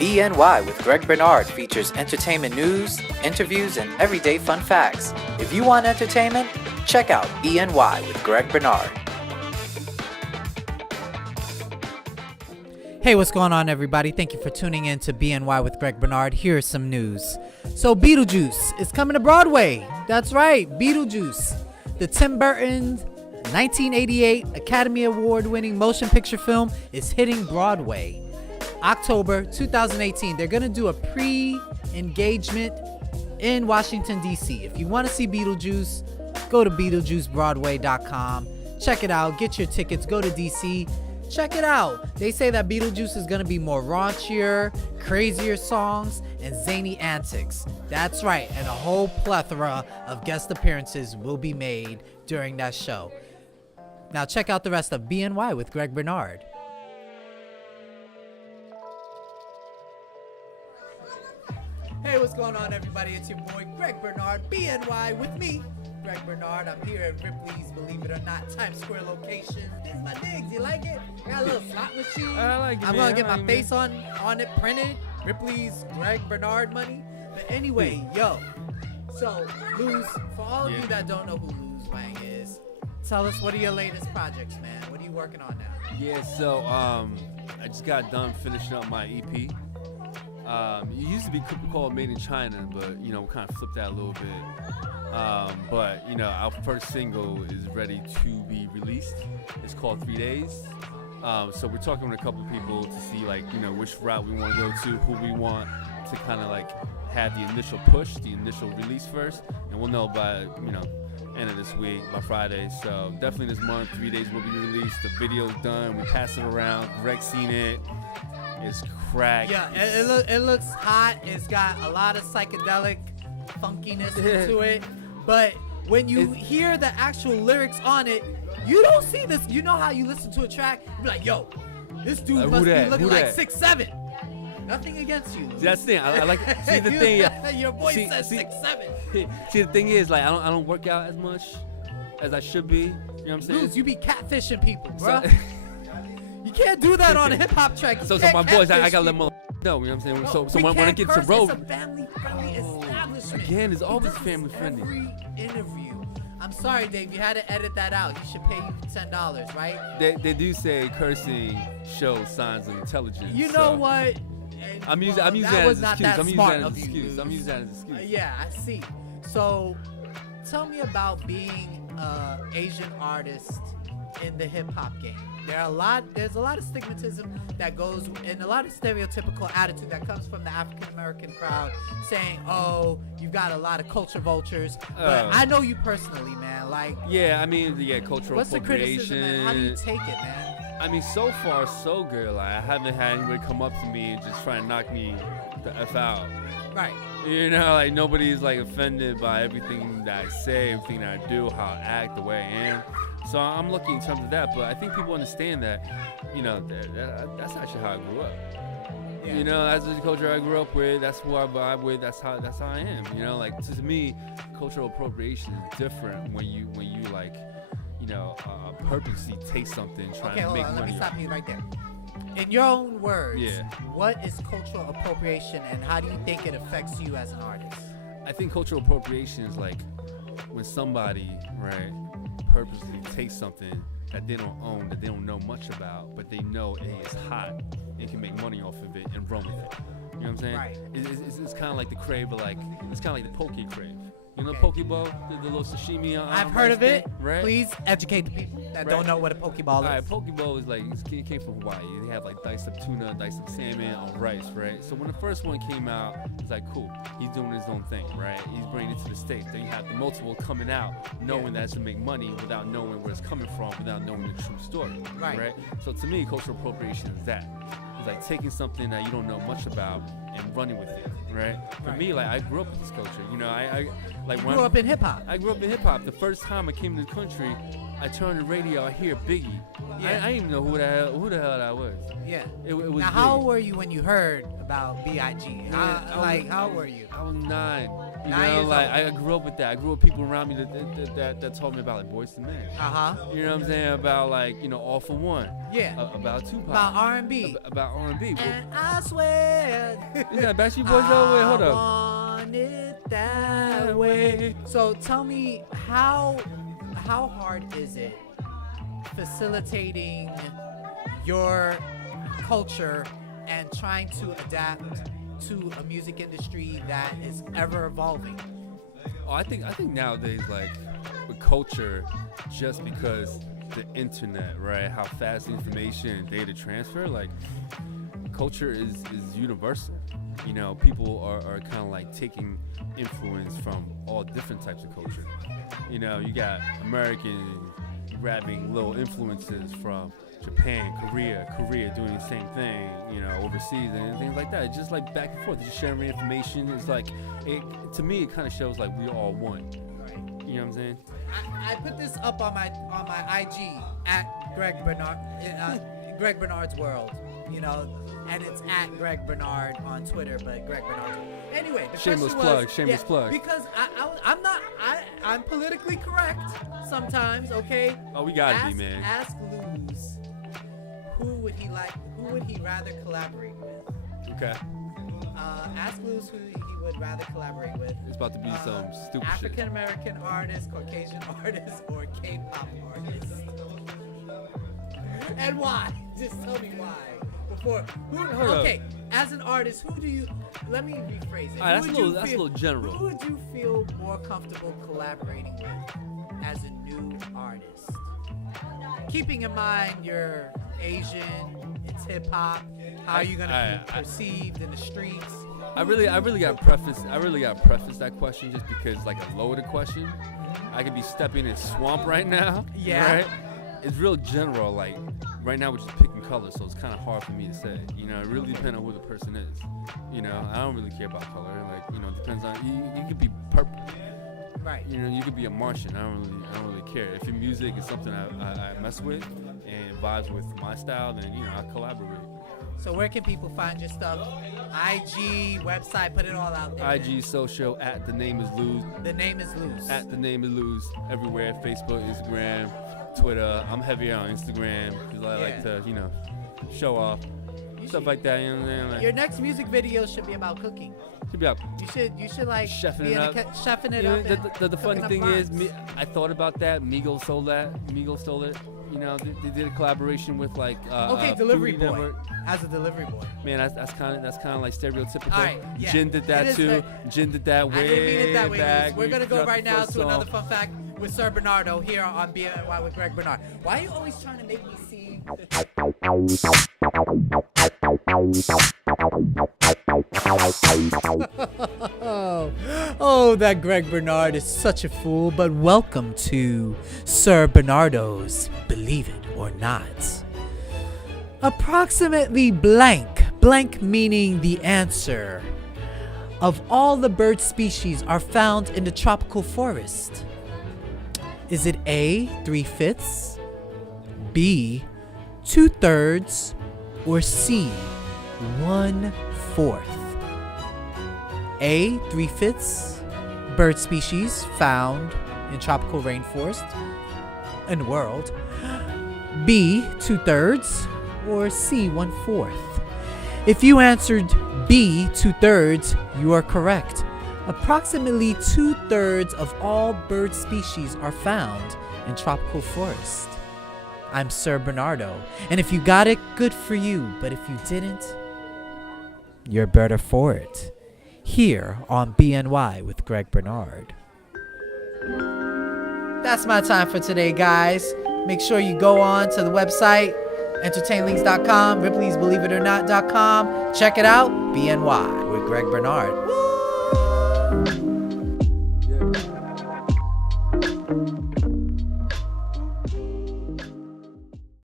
BNY with Greg Bernard features entertainment news, interviews, and everyday fun facts. If you want entertainment, check out BNY with Greg Bernard. Hey, what's going on, everybody? Thank you for tuning in to BNY with Greg Bernard. Here's some news. So Beetlejuice is coming to Broadway. That's right, Beetlejuice. The Tim Burton 1988 Academy Award-winning motion picture film is hitting Broadway. October 2018. They're going to do a pre-engagement in Washington, D.C. If you want to see Beetlejuice, go to BeetlejuiceBroadway.com. Check it out. Get your tickets. Go to D.C. Check it out. They say that Beetlejuice is going to be more raunchier, crazier songs, and zany antics. That's right. And a whole plethora of guest appearances will be made during that show. Now check out the rest of BNY with Greg Bernard. Hey, what's going on, everybody? It's your boy, Greg Bernard, BNY with me, Greg Bernard. I'm here at Ripley's, believe it or not, Times Square location. This is my digs. You like it? I got a little slot machine. I like it, I'm man. going to get my face on it printed. Ripley's Greg Bernard money. But anyway, yo. So, Luz, for all of you that don't know who Luz Wang is, tell us, what are your latest projects, man? What are you working on now? Yeah, so I just got done finishing up my EP. It used to be called Made in China, but we kind of flipped that a little bit. But our first single is ready to be released. It's called 3 Days. So we're talking with a couple of people to see which route we want to go to, who we want to kind of have the initial push, the initial release first, and we'll know by end of this week, by Friday. So definitely this month, 3 days will be released. The video's done. We pass it around. Greg's seen it. It's cracked. Yeah, it looks hot. It's got a lot of psychedelic funkiness into it. But when you hear the actual lyrics on it, you don't see this. You know how you listen to a track, you be like, yo, this dude must be looking like 6'7". Nothing against you. See, that's the thing. I like. See the thing. Your boy says 6'7". See, the thing is, I don't work out as much as I should be. You know what I'm saying? Luz, you be catfishing people, bro. You can't do that on a hip hop track. So my boys, I gotta let my know. You know what I'm saying? So when I get to road, it's a family-friendly establishment. Again, it's always family-friendly. Every interview. I'm sorry, Dave. You had to edit that out. He should pay you $10, right? They do say cursing shows signs of intelligence. You know what? I'm using that as an excuse. I'm using that as an excuse. Yeah, I see. So, tell me about being an Asian artist in the hip hop game. There's a lot of stigmatism that goes, and a lot of stereotypical attitude that comes from the African American crowd saying, "Oh, you've got a lot of culture vultures." But I know you personally, man. Cultural what's the appropriation. criticism, and how do you take it, man? I mean, so far so good. I haven't had anybody come up to me and just try and knock me the F out. Right. Nobody's offended by everything that I say, everything that I do, how I act, the way I am. So I'm lucky in terms of that, but I think people understand that, that's actually how I grew up. Yeah. That's the culture I grew up with. That's who I vibe with. That's how I am. To me, cultural appropriation is different when you purposely take something, trying to make money. Let me stop you right there. In your own words, yeah. What is cultural appropriation, and how do you think it affects you as an artist? I think cultural appropriation is when somebody, right, purposely takes something that they don't own, that they don't know much about, but they know it is hot and can make money off of it and run with it. You know what I'm saying? Right. It's kind of like the crave, but it's kind of like the poke crave. Okay. Pokeball, the little sashimi. I've heard of it. Right? Please educate the people that don't know what a Pokeball is. All right, Pokeball is it came from Hawaii. They have diced up tuna, diced up salmon on rice, right? So when the first one came out, it's cool. He's doing his own thing, right? He's bringing it to the States. Then you have the multiple coming out, knowing that it's to make money without knowing where it's coming from, without knowing the true story, right? So to me, cultural appropriation is that. It's taking something that you don't know much about and running with it, right? For me, I grew up with this culture. I grew up in hip hop. I grew up in hip hop. The first time I came to the country, I turned the radio. I hear Biggie. Yeah. I didn't even know who the hell that was. Yeah. It was. Now, how old were you when you heard about B.I.G.? How old were you? I was 9. 9 years old. I grew up with that. I grew up with people around me that told me about Boyz II Men. You know what I'm saying? About All for One. Yeah. About Tupac. About R&B. About R&B. And I swear that Backstreet Boys though? Wait, hold I up. want it that way. So tell me, how hard is it facilitating your culture and trying to adapt to a music industry that is ever evolving? Oh, I think nowadays, like, with culture, just because the internet, right, how fast information and data transfer, like, culture is universal. You know, people are kind of like taking influence from all different types of culture. You know, you got Americans grabbing little influences from Japan, Korea doing the same thing, you know, overseas and things like that. It's just like back and forth, just sharing information. It's like, to me, it kind of shows like we all one. You know what I'm saying? I put this up on my IG at Greg Bernard, Greg Bernard's World, you know, and it's at Greg Bernard on Twitter, but Greg Bernard. Anyway, the shameless plug. Because I'm politically correct sometimes. Okay. Oh, we gotta be, man. Ask Luz, who would he rather collaborate with? Okay. Ask Luz who he would rather collaborate with. It's about to be some stupid African American artist, Caucasian artist, or K-pop artist. And why? Just tell me why. Okay, as an artist, who do you? Let me rephrase it. That's a little general. Who would you feel more comfortable collaborating with as a new artist? Keeping in mind you're Asian, it's hip hop. How are you gonna be perceived in the streets? I really got to preface that question just because, like, a loaded question. I could be stepping in swamp right now. Yeah. Right? It's real general. Like, right now we're just picking colors, so it's kind of hard for me to say. You know, it really depends on who the person is. You know, I don't really care about color. Like, you know, it depends on you could be purple. Right. You know, you could be a Martian. I don't really care. If your music is something I mess with and it vibes with my style, then, you know, I collaborate. So where can people find your stuff? IG, website, put it all out there. IG, social, at The Name Is Luz. The Name Is Luz. At The Name Is Luz. Everywhere, Facebook, Instagram, Twitter. I'm heavier on Instagram because I like to, you know, show off. Stuff like that, you know what I'm saying? Like, your next music video should be about cooking. Should be up. You should like chefing it up. Chefing it You up. know, the funny thing is, I thought about that. Migos stole it. You know, they did a collaboration with like. Delivery Foodie Boy. Network. As a delivery boy. Man, that's kind of like stereotypical. All right, yeah. Jin did that too. Jin did that way I didn't mean it that way. back. We're gonna go dropped right the now first to another song. fun fact with Sir Bernardo here on BNY with Greg Bernard. Why are you always trying to make me see? Oh, that Greg Bernard is such a fool. But welcome to Sir Bernardo's Believe It or Not. Approximately blank meaning the answer, of all the bird species are found in the tropical forest. Is it A, 3/5, B, 2/3, or C, 1/4? A, 3/5 bird species found in tropical rainforest in the world. B, 2/3, or C, 1/4? If you answered B, 2/3, you are correct. Approximately 2/3 of all bird species are found in tropical forest. I'm Sir Bernardo, and if you got it, good for you. But if you didn't, you're better for it. Here on BNY with Greg Bernard. That's my time for today, guys. Make sure you go on to the website, entertainlinks.com, ripleysbelieveItorNot.com. Check it out, BNY with Greg Bernard. Woo!